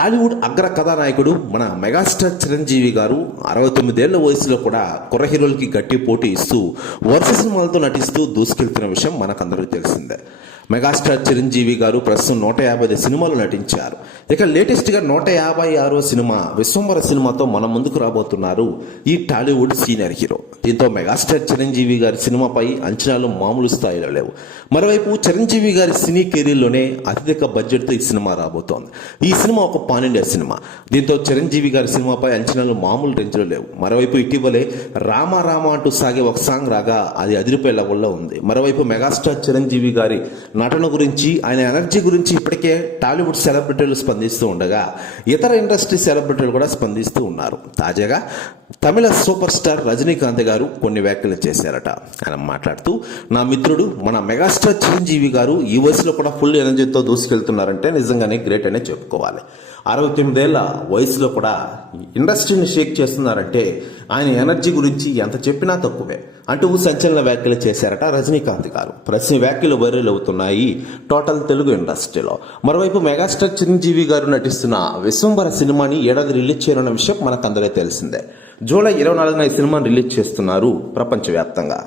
టాలీవుడ్ అగ్ర కథానాయకుడు మన మెగాస్టార్ చిరంజీవి గారు 69 ఏళ్ల వయసులో కూడా కుర్ర హీరోలకి గట్టి పోటీ ఇస్తూ వరుస సినిమాలతో నటిస్తూ దూసుకెళ్తున్న విషయం మనకందరికీ తెలిసిందే. మెగాస్టార్ చిరంజీవి గారు ప్రస్తుతం 150 సినిమాలు నటించారు. ఇక లేటెస్ట్గా 156వ సినిమా విశ్వంబర సినిమాతో మన ముందుకు రాబోతున్నారు ఈ టాలీవుడ్ సీనియర్ హీరో. దీంతో మెగాస్టార్ చిరంజీవి గారి సినిమాపై అంచనాలు మామూలు స్థాయిలో లేవు. మరోవైపు చిరంజీవి గారి సినీ కెరీర్లోనే అత్యధిక బడ్జెట్తో ఈ సినిమా రాబోతోంది. ఈ సినిమా ఒక పాన్ ఇండియా సినిమా. దీంతో చిరంజీవి గారి సినిమాపై అంచనాలు మామూలు రేంజ్లో లేవు. మరోవైపు ఇటీవలే రామ రామ అంటూ సాగే ఒక సాంగ్ రాగా అది అదిరిపోయే లెవెల్లో ఉంది. మరోవైపు మెగాస్టార్ చిరంజీవి గారి నటన గురించి, ఆయన ఎనర్జీ గురించి ఇప్పటికే టాలీవుడ్ సెలబ్రిటీలు స్పందిస్తూ ఉండగా ఇతర ఇండస్ట్రీ సెలబ్రిటీలు కూడా స్పందిస్తూ ఉన్నారు. తాజాగా తమిళ సూపర్ స్టార్ రజనీకాంత్ గారు కొన్ని వ్యాఖ్యలు చేశారట. ఆయన మాట్లాడుతూ, నా మిత్రుడు మన మెగాస్టార్ చిరంజీవి గారు ఈ వయసులో కూడా ఫుల్ ఎనర్జీతో దూసుకెళ్తున్నారంటే నిజంగానే గ్రేట్ అనే చెప్పుకోవాలి. 69 ఏళ్ల వయసులో కూడా ఇండస్ట్రీని షేక్ చేస్తున్నారంటే ఆయన ఎనర్జీ గురించి ఎంత చెప్పినా తక్కువే అంటూ సంచలన వ్యాఖ్యలు చేశారట రజనీకాంత్ గారు. ప్రతి వ్యాఖ్యలు వైరల్ అవుతున్నాయి టోటల్ తెలుగు ఇండస్ట్రీలో. మరోవైపు మెగాస్టార్ చిరంజీవి గారు నటిస్తున్న విశ్వంబర సినిమాని ఏడాది రిలీజ్ చేయనున్న విషయం మనకందరికీ తెలిసిందే. జూలై 24న ఈ సినిమాని రిలీజ్ చేస్తున్నారు ప్రపంచవ్యాప్తంగా.